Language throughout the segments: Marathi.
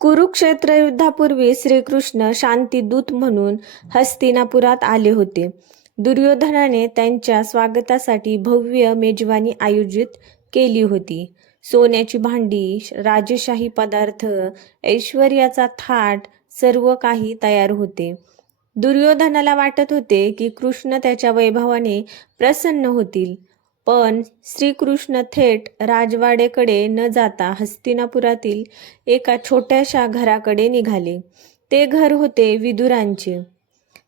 कुरुक्षेत्र युद्धापूर्वी श्रीकृष्ण शांतीदूत म्हणून हस्तिनापुरात आले होते. दुर्योधनाने त्यांच्या स्वागतासाठी भव्य मेजवानी आयोजित केली होती. सोन्याची भांडी, राजशाही पदार्थ, ऐश्वर्याचा थाट सर्व काही तयार होते. दुर्योधनाला वाटत होते की कृष्ण त्याच्या वैभवाने प्रसन्न होतील. पण श्रीकृष्ण थेट राजवाड्याकडे न जाता हस्तिनापुरातील एका छोट्याशा घराकडे निघाले. ते घर होते विदुरांचे.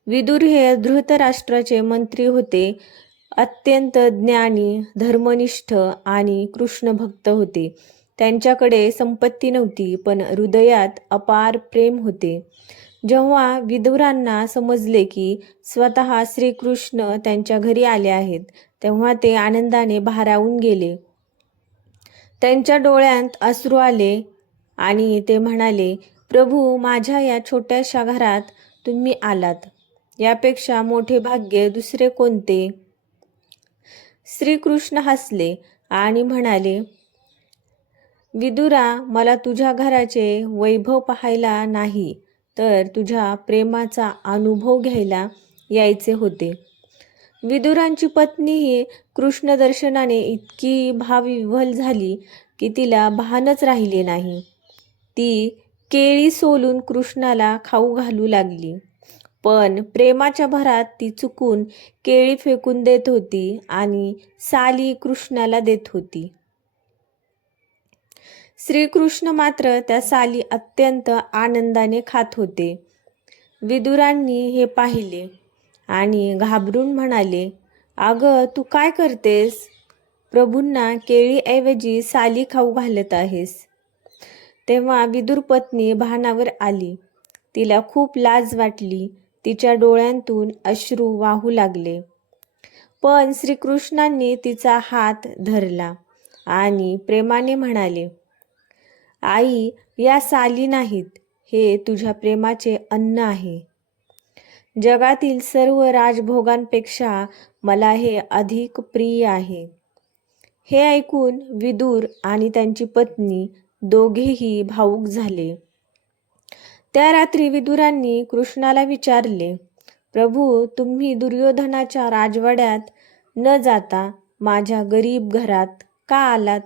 विदुर हे धृतराष्ट्राचे मंत्री होते. अत्यंत ज्ञानी, धर्मनिष्ठ आणि कृष्णभक्त होते. त्यांच्याकडे संपत्ती नव्हती, पण हृदयात अपार प्रेम होते. जेव्हा विदुरांना समजले की स्वतः श्रीकृष्ण त्यांच्या घरी आले आहेत, तेव्हा ते आनंदाने भारावून गेले. त्यांच्या डोळ्यात अश्रू आले आणि ते म्हणाले, प्रभू, माझ्या या छोट्याशा घरात तुम्ही आलात. यापेक्षा मोठे भाग्य दुसरे कोणते? श्रीकृष्ण हसले आणि म्हणाले, विदुरा, मला तुझ्या घराचे वैभव पाहायला नाही, तर तुझ्या प्रेमाचा अनुभव घ्यायला यायचे होते. विदुरांची पत्नीही कृष्णदर्शनाने इतकी भावविव्हल झाली की तिला भानच राहिले नाही. ती केळी सोलून कृष्णाला खाऊ घालू लागली, पण प्रेमाच्या भरात ती चुकून केळी फेकून देत होती आणि साली कृष्णाला देत होती. श्रीकृष्ण मात्र त्या साली अत्यंत आनंदाने खात होते. विदुरांनी हे पाहिले आणि घाबरून म्हणाले, अगं, तू काय करतेस? प्रभूंना केळीऐवजी साली खाऊ घालत आहेस. तेव्हा विदुर पत्नी भानावर आली. तिला खूप लाज वाटली. तिच्या डोळ्यांतून अश्रू वाहू लागले. पण श्रीकृष्णांनी तिचा हात धरला आणि प्रेमाने म्हणाले, आई, या साली नाहीत, हे तुझ्या प्रेमाचे अन्न आहे. जगातील सर्व राजभोगांपेक्षा मला हे अधिक प्रिय आहे. हे ऐकून विदुर आणि त्यांची पत्नी दोघेही भावुक झाले. त्या रात्री विदुरांनी कृष्णाला विचारले, प्रभू, तुम्ही दुर्योधनाच्या राजवाड्यात न जाता माझ्या गरीब घरात का आलात?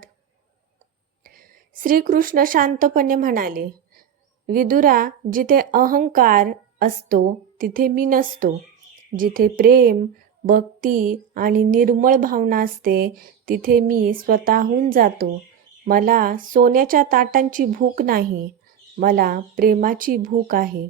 श्रीकृष्ण शांतपणे म्हणाले, विदुरा, जिथे अहंकार असतो तिथे मी नसतो. जिथे प्रेम, भक्ती आणि निर्मळ भावना असते तिथे मी स्वतःहून जातो. मला सोन्याच्या ताटांची भूक नाही, मला प्रेमाची भूक आहे.